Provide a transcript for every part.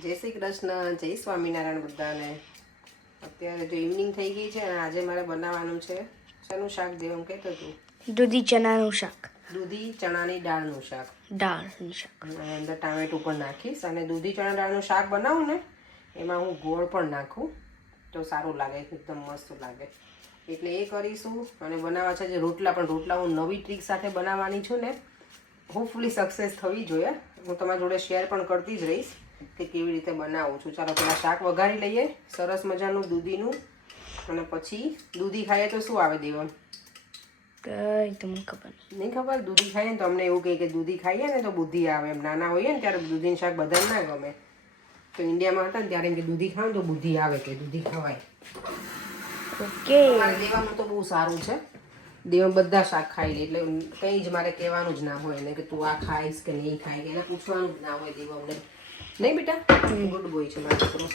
જય શ્રી કૃષ્ણ, જય સ્વામિનારાયણ બધાને. અત્યારે તો ઇવનિંગ થઈ ગઈ છે અને આજે મારે બનાવવાનું છે શેનું શાક દેવમ કહેતો હતું? દૂધી ચણાનું શાક. દૂધી ચણાની દાળનું શાક. દાળનું શાક. અને અંદર ટામેટું પણ નાખીશ અને દૂધી ચણા દાળનું શાક બનાવું ને એમાં હું ગોળ પણ નાખું તો સારું લાગે, એકદમ મસ્ત લાગે. એટલે એ કરીશું. અને બનાવવા છે જે રોટલા, પણ રોટલા હું નવી ટ્રીક સાથે બનાવવાની છું ને, હોપફુલી સક્સેસ થવી જોઈએ. હું તમારી જોડે શેર પણ કરતી જ રહીશ કે કેવી રીતે બનાવું છું. ચાલો પહેલાં શાક વઘારી લઈએ સરસ મજાનું દૂધીનું. અને પછી દૂધી ખાઈએ તો શું આવે દેવમ? કઈ તમને ખબર નહીં ખબર? દૂધી ખાઈએ ને તો અમને એવું કહે કે દૂધી ખાઈએ ને તો બુદ્ધિ આવે. એમ નાના હોઈએ ને ત્યારે દૂધીનું શાક બધાને ના ગમે. તો ઇન્ડિયામાં હતા ને ત્યારે એમ કે દૂધી ખાવ તો બુદ્ધિ આવે, કે દૂધી ખવાય. ઓકે. દેવાનું તો બહુ સારું છે. દેવમ બધા શાક ખાઈ લે, એટલે કંઈ જ મારે કહેવાનું જ ના હોય એને કે તું આ ખાઈશ કે નહીં ખાય, કે એને પૂછવાનું જ ના હોય દેવમને. નહીં બેટા? ગુડ બોય છે મારો છોકરો.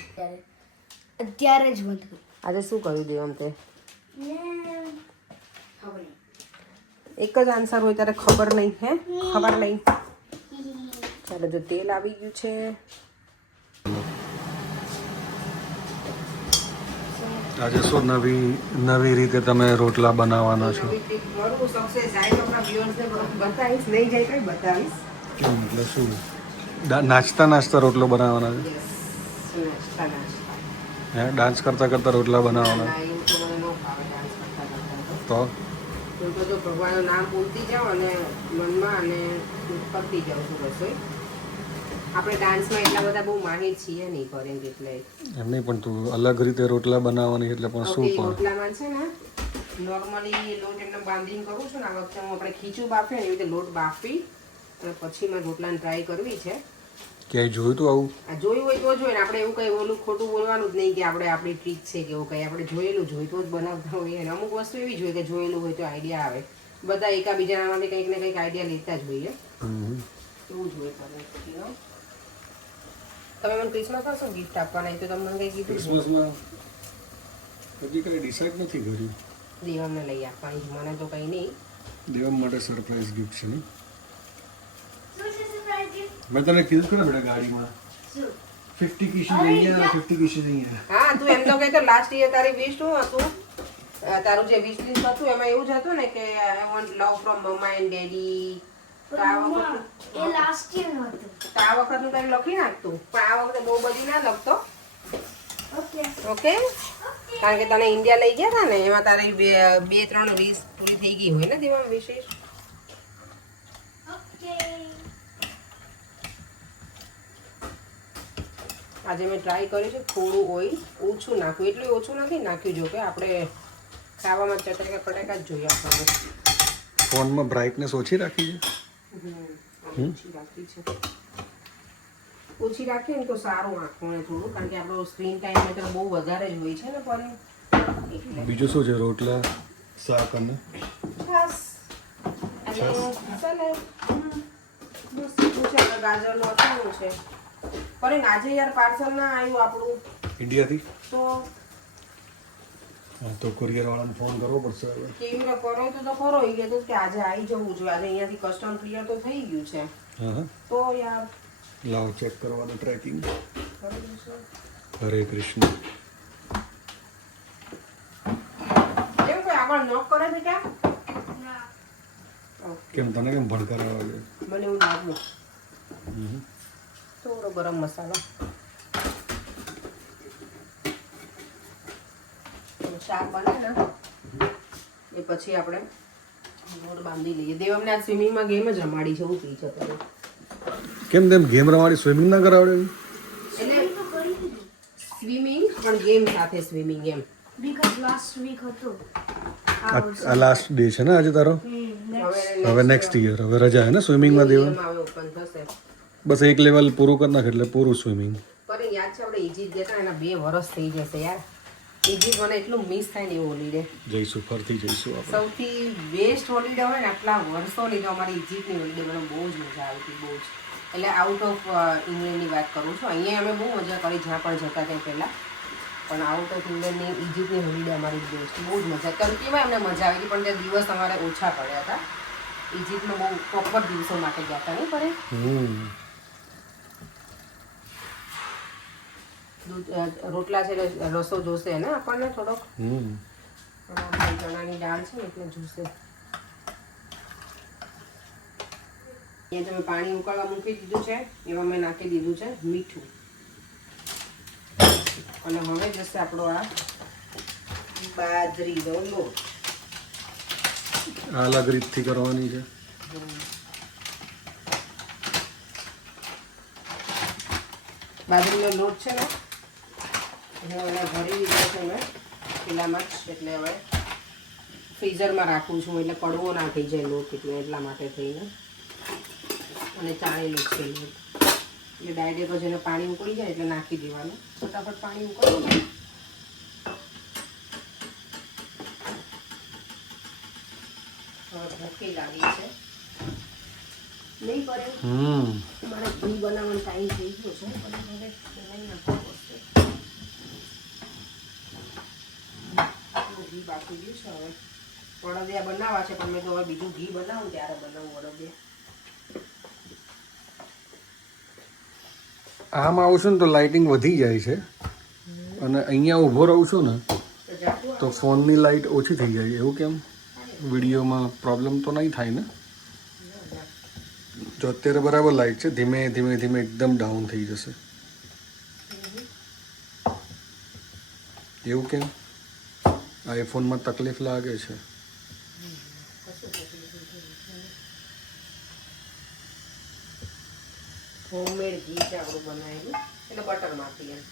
અત્યારે જ બંધ કર. આજે શું કર્યું દેવમ તે? એક જ આન્સર હોય ત્યારે ખબર નહીં. હે ખબર નહીં. ચાલો જો તેલ આવી ગયું છે. આજે શું નવી રીતે તમે રોટલા બનાવવાના છો? મારું સક્સેસ જાય તો આપણા વ્યુઅર્સને બતાવીશ, નહીં જાય તો બતાવીશ. એટલે શું નાચતા રોટલો બનાવવાના છે? યસ, નાસ્તા નાસ્તા. હે ડાન્સ કરતા રોટલા બનાવવાના ના, એવું તો મને ન ફાવે ડાન્સ કરતા કરતા. તો હું તો જો ભગવાનનું નામ બોલતી જાઉં અને મનમાં અને કરતી જાઉં છું રસોઈ. આપણે ડાન્સમાં એટલા બધા બહુ માહિર છીએ નહીં ફોરેન, એટલે એમ નહીં, પણ તું અલગ રીતે રોટલા બનાવવાની એટલે પણ શું પણ રોટલામાં છે ને નોર્મલી લોટ એમને બાંધીને કરું છું ને. આ વખતે હું આપણે ખીચું બાફીએ ને એવી રીતે લોટ બાફી અને પછી મેં રોટલાને ટ્રાય કરવી છે. ક્યાંય જોયું તું આવું? આ જોયું હોય તો જોઈએ ને. આપણે એવું કંઈ ઓલું ખોટું બોલવાનું જ નહીં કે આપણે આપણી ટ્રીક છે કે એવું કંઈ. આપણે જોયેલું જ હોય તો જ બનાવતા હોઈએ. અને અમુક વસ્તુ એવી જ હોય કે જોયેલું હોય તો આઈડિયા આવે. બધા એકાબીજામાંથી કંઈક ને કંઈક આઈડિયા લેતા જ હોઈએ. એવું જ હોય પરિસ્થિતિનો. તમે મને ક્રિસમસમાં શું ગિફ્ટ આપવાના? એ તો તમને કંઈ કીધું જ નહીં. ક્રિસમસમાં હજી કંઈ ડિસાઈડ નથી કર્યું. દેવમને લઈ આપવાની છે, મને તો કંઈ નહીં. દેવમ માટે સરપ્રાઈઝ ગિફ્ટ છે ને. મેં તને કીધું ખરું બેટા ગાડીમાં 50 કિશી અહીંયા 50 કિશી અહીંયા. હા, તું એમ તો કહેતો લાસ્ટ યર તારી વિશ શું હતું? તારું જે વિશ લિસ્ટ હતું એમાં એવું જ હતું ને કે I want love from mamma and daddy. તો આ વખતનું કંઈ લખી નાખતું, પણ આ વખતે બહુ બધી ના લખતો. ઓકે? કારણ કે તને ઇન્ડિયા લઈ ગયા હતા ને, એમાં તારી 2-3 વિશ પૂરી થઈ ગઈ હોય ને દીવામાં વિશેષ. આજે મેં ટ્રાય કર્યું છે થોડું ઓઇલ ઓછું નાખવું. એટલું ઓછું નથી નાખ્યું, જો કે આપણે ખાવામાં ચટકા કડાકા જ જોઈએ આપણને. ફોનમાં બ્રાઇટનેસ ઓછી રાખી છે? ઓછી રાખી છે. ઓછી રાખીએ ને તો સારું આંખોને થોડું, કારણ કે આપણો સ્ક્રીન ટાઈમ તો બહુ વધારે જ હોય છે ને પણ. એટલે બીજું શું છે? રોટલા, શાક અને બસ. અને ચાલે. બસ એટલું છે. ગાજરનું અથાણું છે. પણ આજે યાર પાર્સલ ના આવ્યું આપણું ઇન્ડિયાથી. તો હા, તો કુરિયર વાળાને ફોન કરવો પડશે હવે. કેવી રીતે કરો તો ખરો. એ કીધું કે આજે આવી જવું જોઈએ. આજે અહીંયાથી કસ્ટમ ક્લિયર તો થઈ ગયું છે. હા હા, તો યાર લાવ ચેક કરવાનું ટ્રેકિંગ. કરી દઈશું. હરે કૃષ્ણ. એવું કોઈ આગળ નોક કરે બેટા? ઓકે. કેમ તને કેમ ભડકાર આવે છે? મને એવું લાગ્યું. થોડો ગરમ મસાલો. શાક બને ને એ પછી આપણે લોટ બાંધી લઈએ. દેવમને આજ સ્વિમિંગમાં ગેમ જ રમાડી છે. એવું કહી છે તમે? કેમ તેમ ગેમ રમાડી સ્વિમિંગ ના કરાવડે? એટલે સ્વિમિંગ પણ ગેમ સાથે સ્વિમિંગ એમ. આ લાસ્ટ ડે છે ને આજે તારો? હવે નેક્સ્ટ યર હવે રજા હે ને સ્વિમિંગમાં દેવા? હવે ઓપન થશે. બસ એક લેવલ પૂરું કરી નાખ એટલે પૂરું સ્વિમિંગ. પણ યાદ છે આપણે ઇજિપ્ત ગયા હતા, એના 2 વર્ષ થઈ જશે યાર. ઇજિપ્ત મને એટલું મિસ થાય ને એવું હોલીડે. જઈશું, ફરતી જઈશું આપણે. સૌથી બેસ્ટ હોલીડે હોય ને આટલા વર્ષોની તો અમારી ઇજિપ્તની હોલીડે મને બહુ જ મજા આવી હતી, બહુ જ. એટલે આઉટ ઓફ ઇંગ્લેન્ડની વાત કરું છું. અહીંયા અમે બહુ મજા કરી જ્યાં પણ જતા ત્યાં પહેલાં. પણ આઉટ ઓફ ઇંગ્લેન્ડની ઇજિપ્તની હોલીડે અમારી બેસ્ટ, બહુ જ મજા. ટર્કીમાં અમને મજા આવી હતી, પણ ત્યાં દિવસ અમારે ઓછા પડ્યા હતા. ઇજિપ્તમાં બહુ પ્રોપર દિવસો માટે ગયા હતા નહીં પડે. રોટલા છે એટલે રસો જોશે ને આપણને થોડોક હમ ચણાની દાળ છે ને એટલે જોશે. અહીંયા તમે પાણી ઉકળવા મૂકી દીધું છે, એમાં મેં નાખી દીધું છે મીઠું. અને હવે જશે આપણો આ બાજરીનો લોટ. અલગ રીતથી કરવાની છે. બાજરીનો લોટ છે ને હું એને ભરી દીધો છે મેં પેલામાં જ, એટલે હવે ફ્રીઝરમાં રાખું છું એટલે કડવો ના થઈ જાય લોટ, એટલે એટલા માટે થઈને. અને ચાળેલું છે લોટ એટલે ડાયરેક્ટ જ એને પાણી ઉકળી જાય એટલે નાખી દેવાનું. ફટાફટ પાણી ઉકળવું ને ભૂખી લાગી છે નહીં કરે. મારે ઘી બનાવવાનો ટાઈમ થઈ ગયો છે પણ હવે બનાવી નાખવું પડશે. ઘી બાકી ગયું છે. હવે વડોદિયા બનાવવા છે પણ મેં તો હવે બીજું ઘી બનાવું ત્યારે બનાવું વડોદિયા. આમ આવું છું ને તો લાઇટિંગ વધી જાય છે, અને અહીંયા ઊભો રહું છું ને તો ફોનની લાઇટ ઓછી થઈ જાય. એવું કેમ? વિડીયોમાં પ્રોબ્લેમ તો નહીં થાય ને? જો અત્યારે બરાબર લાઇટ છે, ધીમે ધીમે ધીમે એકદમ ડાઉન થઈ જશે. એવું કેમ? આઈફોનમાં તકલીફ લાગે છે. હોમમેડ ઘી છે આપણું બનાવેલું, એટલે બટરમાંથી એમ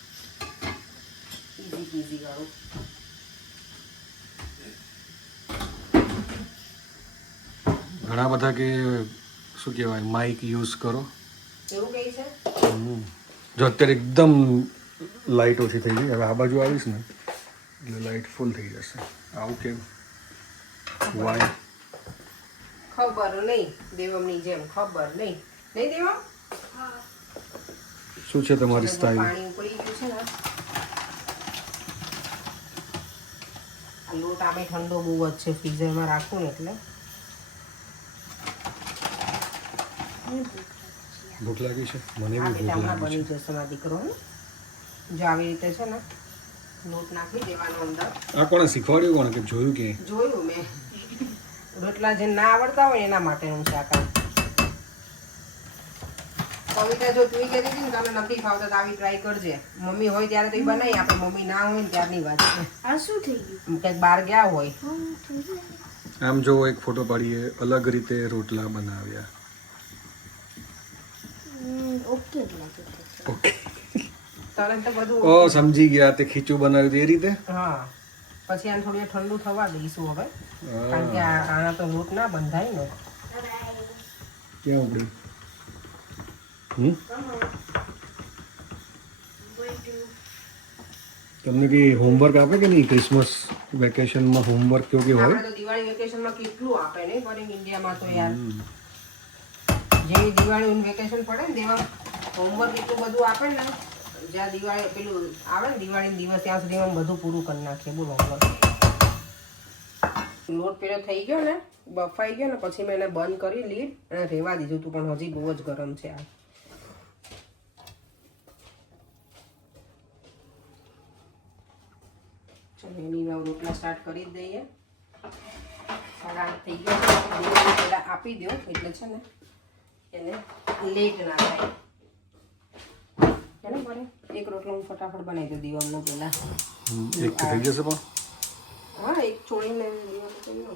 ઇઝી પીઝી વાળું. ઘણા બધા કે શું કહેવાય માઇક યુઝ કરો. એવું કઈ છે? જો અત્યારે એકદમ લાઇટ ઓછી થઈ ગઈ, હવે આ બાજુ આવીશ ને એટલે લાઇટ ફૂલ થઈ જશે. આવું કેમ? વાય ખબર નહીં, દેવમની જેમ ખબર નહીં. નહીં દેવમ? શું છે તમારી સ્ટાઇલ? પાણી ઉકળી ગયું છે ને. આ લોટ આમે ઠંડો બહુ જ છે, ફ્રીઝરમાં રાખું ને એટલે. ભૂખ લાગી છે? મને આ બી ભૂખ હમણાં લાગી બની જશે મારા દીકરો. જો આવી રીતે છે ને લોટ નાખી દેવાનો અંદર. છે. આ કોણે શીખવાડ્યું? કોણે કે જોયું કે? જોયું મેં. રોટલા જે ના આવડતા હોય એના માટેનું છે આ કામ. કવિતા જો તું કહેતી હતી ને તને નથી ફાવતા તો આવી ટ્રાય કરજે. મમ્મી હોય ત્યારે તો એ બનાવી આપે, મમ્મી ના હોય ને ત્યારની વાત છે. આ શું થઈ ગયું? કંઈક બહાર ગયા હોય. આમ જો એક ફોટો પાડીએ, અલગ રીતે રોટલા બનાવ્યા. ઓકે લાગે છે. ઓકે, તરત તો બધું ઓ સમજી ગયા. તે ખીચું બનાવ્યું હતું એ રીતે. હા. પછી આને થોડી વાર ઠંડુ થવા દઈશું હવે, કારણ કે આના તો લોટ ના બંધાય ને. ક્યાં ઉગડ્યું? તમને કઈ હોમવર્ક આપે કે નહીં? ક્રિસમસ વેકેશનમાં હોમવર્ક કેવું કે હોય? આપણે તો દિવાળી વેકેશનમાં કેટલું આપે નહીં પણ ઇન્ડિયામાં તો યાર. જેવી દિવાળી વેકેશન પડે ને તેમાં હોમવર્ક એટલું બધું આપે ને. જ્યાં દિવાળી પેલું આવે ને દિવાળી દિવસ ત્યાં સુધીમાં બધું પૂરું કરી નાખીએ. બોલો હોમવર્ક. લોટ પેલો થઈ ગયો ને, બફાઈ ગયો ને પછી મેં એને બંધ કરી લીડ અને રહેવા દીધું હતું, પણ હજી બહુ જ ગરમ છે આ. ચલો એની રોટલા સ્ટાર્ટ કરી જ દઈએ. 8:30 થઈ ગયો છે. પહેલાં આપી દો એટલે છે ને એને લેટ ના થાય. બરાબર. એક રોટલો હું ફટાફટ બનાવી દઉં દીવાનો પહેલાં. એક થઈ જશે પણ. હા, એક છોડીને દીવાનો પહેલો.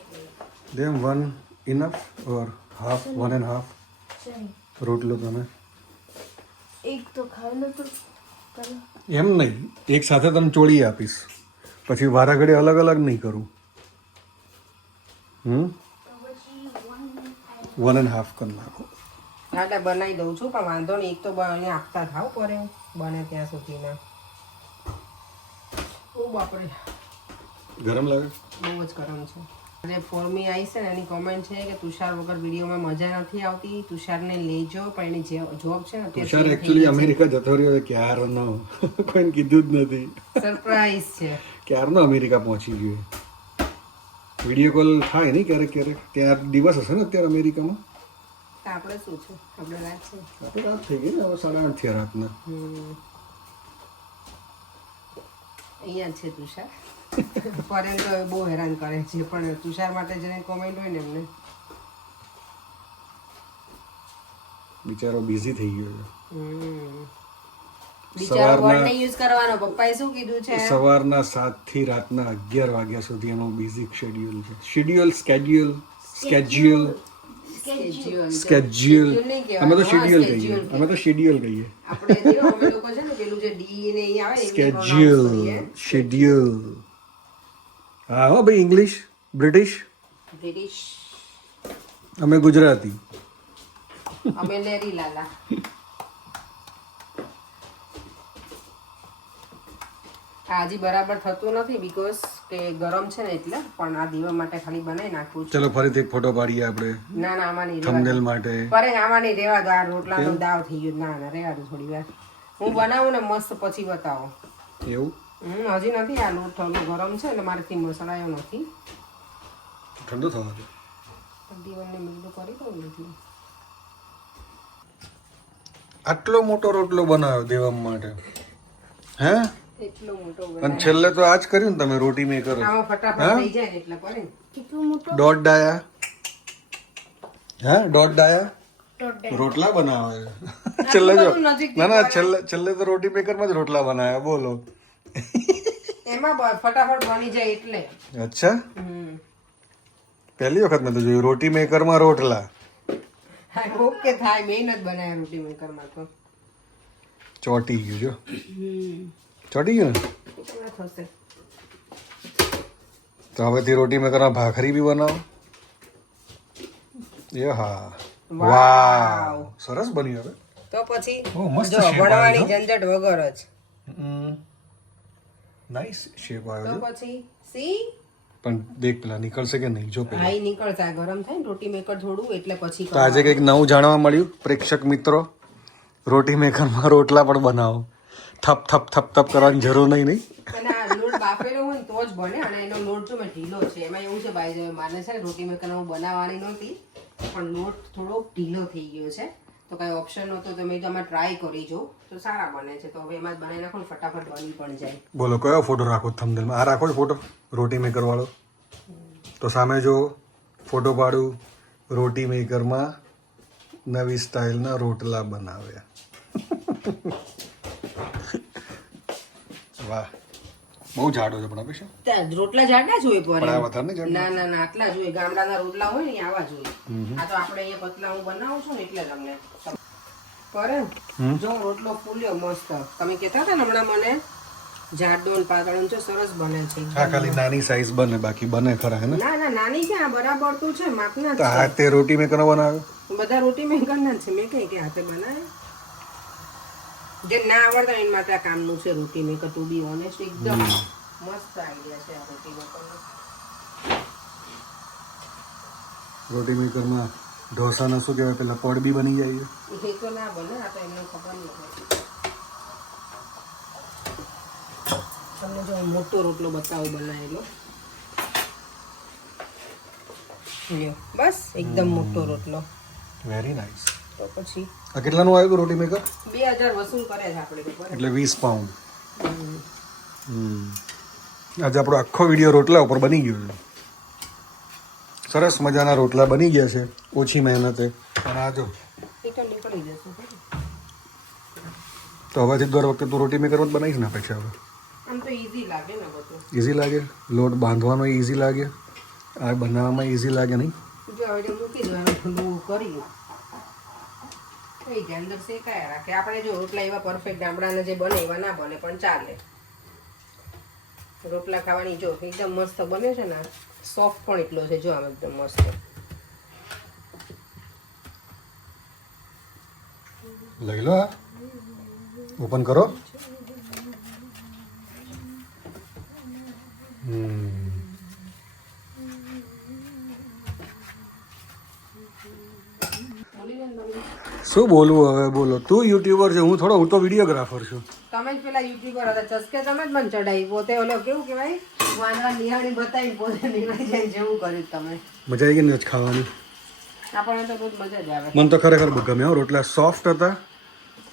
Them one enough or half, 1.5 રોટલો તમે? એક તો ખાઈ લો તો એમ નહીં, એક સાથે તમે ચોળી આપીશ, પછી વારા ઘડી અલગ અલગ નહીં કરું. 1.5 કરી નાખો. હા એટલે બનાવી દઉં છું પણ વાંધો નહીં. એક તો બને આપતા થાવ પડે બને ત્યાં સુધીના. ઓ બાપરે, ગરમ લાગે? બહુ જ ગરમ છે. અને ફોર્મી આવી છે ને એની કોમેન્ટ છે કે તુષાર વગર વિડીયોમાં મજા નથી આવતી, તુષારને લેજો. પણ એની જોબ છે ને તુષાર એકચ્યુઅલી અમેરિકા જતો રહ્યો ક્યારનો, કોઈને કીધું જ નથી. સરપ્રાઈઝ છે. ક્યારનો અમેરિકા પહોંચી ગયો. વિડીયો કોલ થાય નહીં ક્યારેક ક્યારેક. ત્યાં દિવસ હશે ને અત્યારે અમેરિકામાં? આપણે શું છે, આપણે રાત છે. આપણે રાત થઈ ગઈ ને, હવે 8:30 થયા રાતના. અહીંયા જ છે તુષાર. ફરેન તો બહુ હેરાન કરે છે, પણ તુષાર માટે જેને કોમેન્ટ હોય ને એમને બિચારો બિઝી થઈ ગયો છે. બિચારો વર્ડ નહીં યુઝ કરવાનો. પપ્પાએ શું કીધું છે? સવારના 7 થી રાતના 11 વાગ્યા સુધી એનો બિઝી શેડ્યુલ છે. સ્કેડ્યુલ અમે તો શેડ્યુલ કહીએ. આપણે જે અમે લોકો છે ને પેલું જે ડી ને ઈ આવે ને એને શેડ્યુલ. હા હો ભાઈ, ઇંગ્લિશ બ્રિટિશ, બ્રિટિશ, અમે ગુજરાતી. અમે લેરી લાલા. આ હજી બરાબર થતું નથી બીકોઝ કે ગરમ છે ને એટલે, પણ આ દીવા માટે ખાલી બનાવી નાખું છું. ચલો ફરીથી એક ફોટો પાડીએ આપણે ના ના આમાં નહીં થંબનેલ માટે. પરે આમાં નહીં રેવા દો. આ રોટલાનો દાવ થઈ ગયો. ના ના રેવા દો થોડી વાર. હું બનાવું ને મસ્ત પછી બતાવો. એવું હજી નથી. આ લોટ થોડો ગરમ છે એટલે મારેથી મસળાયો નથી. ઠંડો થવા દે. દીવાને મીઠું કરી દઉં નથી. આટલો મોટો રોટલો બનાવ્યો દેવા માટે, હે? એટલો મોટો અને છેલ્લે તો આજ કર્યું ને તમે, રોટી મેકર. આમાં ફટાફટ થઈ જાય ને એટલે કરે. કેટલું મોટું દોઢ ડાયા, દોઢ ડાયા રોટલા બનાવે છે. છેલ્લે જો ના છેલ્લે તો રોટી મેકર માં જ રોટલા બનાવ્યા. બોલો, એમાં ફટાફટ બની જાય એટલે. અચ્છા, પહેલી વખત મેં તો જોયું રોટી મેકર માં રોટલા. ઓકે થાય. મહેનત બનાવે રોટી મેકરમાં તો. ચોટી ગયું જો, ચોટી ગયું ને. કેટલા થશે? તો હવેથી રોટી મેકરમાં ભાખરી બી બનાવો. એ હા, વાવ, સરસ બન્યું. હવે તો પછી બહુ મસ્ત જો shape વળવાની આવ્યો. ઝંઝટ વગર જ. નાઈસ શેપ તો આવ્યો છે. પછી સી પણ દેખ પેલા નીકળશે કે નહીં, જો પેલા. હાઈ નીકળતા ગરમ થાય ને રોટી મેકર થોડું એટલે પછી તો આજે કંઈક નવું જાણવા મળ્યું પ્રેક્ષક મિત્રો. રોટી મેકરમાં રોટલા પણ બનાવો. થપ થપ થપ થપ કરવાની જરૂર નહીં. અને આ લોટ બાફેલો હોય ને તો જ બને. અને એનો લોટ જો મેં ઢીલો છે. એમાં એવું છે ભાઈ, માને છે ને રોટી મેકર હું બનાવવાની નહોતી, પણ લોટ થોડો ઢીલો થઈ ગયો છે. તો કઈ ઓપ્શન નહોતો તો મેં તમે ટ્રાય કરી જો તો સારા બને છે. તો હવે એમાં જ બનાવી નાખો ને ફટાફટ બની પણ જાય. બોલો કયો ફોટો રાખો થંબનેલમાં? આ રાખો ફોટો રોટી મેકર વાળો. તો સામે જો ફોટો પાડું, રોટી મેકરમાં નવી સ્ટાઇલના રોટલા બનાવ્યા. વાહ, બહુ જાડો છે પણ આપે ત્યાં રોટલા જાડા જોઈએ પણ આ વધારે પર. ના ના ના આટલા જોઈએ. ગામડાના રોટલા હોય ને એ આવા જોઈએ. આ તો આપણે અહીંયા પતલા હું બનાવું છું ને એટલે તમને કરે. જો રોટલો ફૂલ્યો મસ્ત. તમે કહેતા હતા ને હમણાં મને જાડો ને પાતળો જો સરસ બને છે. હા, ખાલી નાની સાઈઝ બને, બાકી બને ખરા. હે ને? ના ના નાની ક્યાં, બરાબર તો છે, માપના તો હાથે રોટી મેકર બનાવ્યો. બધા રોટી મેકરના જ છે. મેં કઈ કે હાથે બનાવે. જે ના આવડતા એના માટે આ કામનું છે રોટી મેકર. ટુ બી ઓનેસ્ટ એકદમ મસ્ત આઈડિયા છે આ રોટી મેકરનો. રોટી મેકરમાં ઢોસાના શું કહેવાય, પેલા પડ બી બની જાય છે. એ તો ના બને. આ તો એમને ખબર નહીં હોય. તમને જો મોટો રોટલો બતાવું બનાવેલો. લ્યો બસ એકદમ મોટો રોટલો. Very nice. તો પછી આ કેટલાનું આવ્યું હતું રોટી મેકર? 2000 વસૂલ કરે છે આપણે તો. એટલે 20 પાઉન્ડ. આજે આપણો આખો વિડીયો રોટલા ઉપર બની ગયો છે. સરસ મજાના રોટલા બની ગયા છે, ઓછી મહેનતે. અને આ જો એ તો નીકળી જશે. તો હવેથી દર વખતે તું રોટી મેકરમાં જ બનાવીશ ને અપેક્ષા? હવે આમ તો ઈઝી લાગે ને બધું. ઇઝી લાગે, લોટ બાંધવાનો ઇઝી લાગે, આ બનાવવામાં ઇઝી લાગે નહીં? જો હવે મૂકી દેવાનું ઠંડુ કરી થઈ જાય, અંદર શેકાયા રાખે. આપણે જો રોટલા એવા પરફેક્ટ ગામડાના જે બને એવા ના બને પણ ચાલે. રોટલા ખાવાની જો એકદમ મસ્ત બને છે ને. સોફ્ટ પણ એટલો છે જો આમ એકદમ મસ્ત. લઈ લો, આ ઓપન કરો. શું બોલવું હવે? બોલો. તું યુટ્યુબર છે, હું થોડો, હું તો વિડીયોગ્રાફર છું. તમે જ પેલા યુટ્યુબર હતા ચસકે, તમે જ મને ચડાવી. પોતે ઓલો કેવું કહેવાય, વાંદરા નિહાળી બતાવી પોતે નિહાળી જાય જેવું કર્યું તમે. મજા આવી ગઈ ને ખાવાની? આપણને તો બહુ મજા જ આવે. મને તો ખરેખર બહુ ગમ્યા. રોટલા સોફ્ટ હતા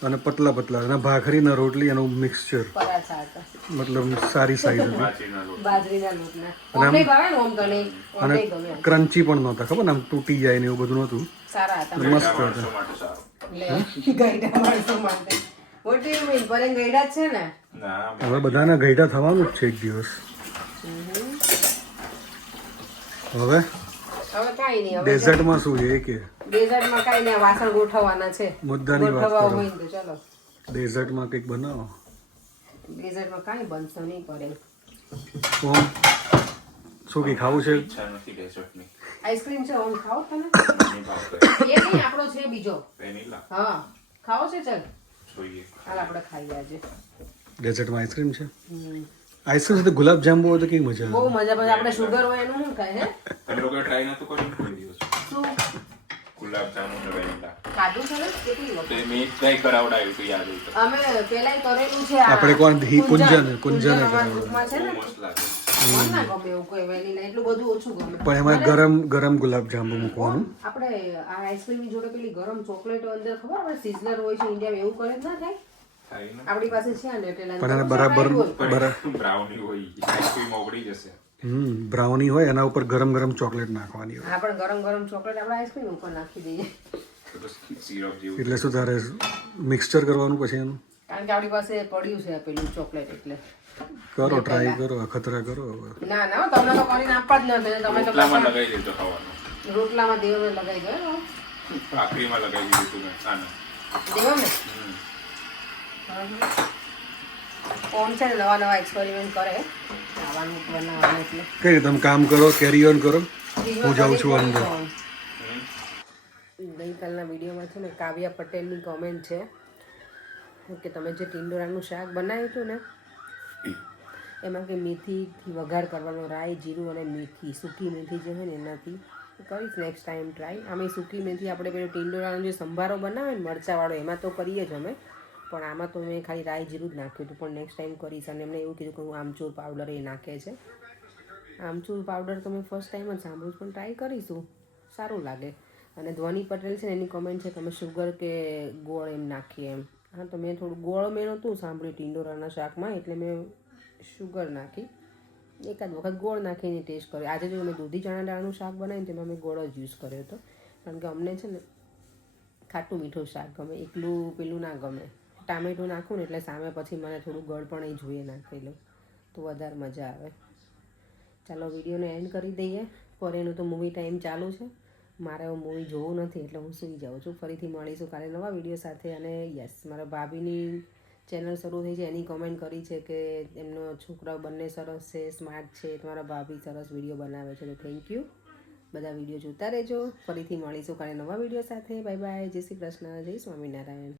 અને પતલા પતલા અને ભાખરીના રોટલી એનું મિક્સચર પરાઠા હતા મતલબ સારી સાઈઝ હતી બાજરીના લોટના ઓમને ભાવે ને ઓમ તને ઓમને ગમે ક્રન્ચી પણ નહોતા ખબર ને આમ તૂટી જાય ને એવું બધું નહોતું સારા હતા મસ્ત હતા લે ગઈડા માણસો માટે what do you mean પરેન ગઈડા જ છે ને હવે બધાના ગઈડા થવાનું જ છે એક દિવસ હવે હવે કાંઈ નહીં હવે ડેઝર્ટમાં શું છે એ કે ડેઝર્ટમાં કાંઈ નહીં વાસણ ગોઠવવાના છે મુદ્દાની વાત ગોઠવવા કરો હોય ને તો ચલો ડેઝર્ટમાં કંઈક બનાવો ડેઝર્ટમાં કાંઈ બનશે નહીં પરેન ઓમ શું કંઈ ખાવું છે આઈસ્ક્રીમ છે ઓમ ખાઓ તમે એ નહીં આપણો છે બીજો હા ખાઓ છે ચાલ હાલ આપણે ખાઈએ આજે ડેઝર્ટમાં આઈસ્ક્રીમ છે આઈસ્ક્રીમ સાથે ગુલાબ જાંબુ હોય તો કેવી મજા બહુ મજા પછી આપણે શુગર હોય એનું શું ખાય હે તમે લોકો ટ્રાય નતું કર્યું કોઈ દિવસ શું ગુલાબ જામુન ને વેનીલા ખાધું છે ને કેટલી વખત તે મેં ટ્રાય કરાવડાવ્યું હતું યાદ હોય તો અમે પેલા કરેલું છે આપણે કોણ કુંજન કુંજન કરાવ્યું ગ્રુપમાં છે ને બહુ મસ્ત લાગે મને ના ગમે એવું કોઈ વેનીલા એટલું બધું ઓછું ગમે પણ એમાં ગરમ ગરમ ગુલાબ જાંબુ મૂકવાનું આપણે આ આઈસ્ક્રીમ ની જોડે પેલી ગરમ ચોકલેટ અંદર ખબર આપણે સિઝલર હોય છે ઇન્ડિયામાં એવું કરે જ ના થાય થાય ને આપણી પાસે છે ને પેલા પણ એને બરાબર બ્રાઉની હોય આઈસ્ક્રીમ ઓગળી જશે બ્રાઉની હોય એના ઉપર ગરમ ગરમ ચોકલેટ નાખવાની હોય હા પણ ગરમ ગરમ ચોકલેટ આપણે આઈસ્ક્રીમ ઉપર નાખી દઈએ તો સિરપ જેવું એટલે શું તારે મિક્સચર કરવાનું પછી એનું કારણ કે આપણી પાસે પડ્યું છે પેલું ચોકલેટ એટલે કરો ટ્રાય કરો અખતરા કરો હવે ના ના તમને તો કરીને આપવા જ નથી તમે તો રોટલામાં લગાવી દીધો ખાવાનું રોટલામાં દેવને લગાઈ ગયો ભાખરીમાં લગાવી દીધું તું મેં આને દેવને ઓમ છે ને નવા નવા એક્સપેરિમેન્ટ કરે ખાવાનું બનાવવાનું એટલે કઈ રીતે તમે કામ કરો કેરી ઓન કરો હું જાઉં છું અંદર ગઈકાલના વિડીયોમાં છે ને કાવ્યા પટેલની કોમેન્ટ છે કે તમે જે ટિંડોરાનું શાક બનાવ્યું હતું ને એમાં કે મેથીથી વઘાર કરવાનો રાઈ જીરું અને મેથી સૂકી મેથી જે હોય ને એનાથી કરીશ નેક્સ્ટ ટાઈમ ટ્રાય આમે સૂકી મેથી આપણે પેલો ટિંડોરાનો જે સંભારો બનાવે ને મરચાવાળો એમાં તો કરીએ જ અમે પણ આમાં તો મેં ખાલી રાઈ જીરું જ નાખ્યું હતું પણ નેક્સ્ટ ટાઈમ કરીશ અને એમને એવું કીધું કે હું આમચૂર પાવડર એ નાખે છે આમચૂર પાવડર તો મેં ફર્સ્ટ ટાઈમ જ સાંભળ્યું પણ ટ્રાય કરીશું સારું લાગે અને ધ્વનિ પટેલ છે ને એની કમેન્ટ છે કે અમે શુગર કે ગોળ એમ નાખીએ એમ હા તો મેં થોડું ગોળ મેં નહોતું સાંભળ્યું ટિંડોરાના શાકમાં એટલે મેં શુગર નાખી એકાદ વખત ગોળ નાખીને ટેસ્ટ કર્યો આજે જો મેં દૂધી ચણા દાળનું શાક બનાવ્યું તેમાં મેં ગોળ જ યુઝ કર્યો હતો કારણ કે અમને છે ને ખાટું મીઠું શાક ગમે એકલું પેલું ના ગમે ટામેટું નાખું ને એટલે સામે પછી મને થોડું ગળ પણ એ જોઈએ નાખેલું તો વધારે મજા આવે ચાલો વિડીયોને એન્ડ કરી દઈએ પર એનું તો મૂવી ટાઈમ ચાલુ છે મારે હવે મૂવી જોવું નથી એટલે હું સૂઈ જાઉં છું ફરીથી મળીશું કાલે નવા વિડીયો સાથે અને યસ મારા ભાભીની ચેનલ શરૂ થઈ છે એની કોમેન્ટ કરી છે કે એમનો છોકરાઓ બંને સરસ છે સ્માર્ટ છે તમારા ભાભી સરસ વિડીયો બનાવે છે તો થેન્ક યુ બધા વિડીયો જોતા રહેજો ફરીથી મળીશું કાલે નવા વિડીયો સાથે બાય બાય જય શ્રી કૃષ્ણ જય સ્વામિનારાયણ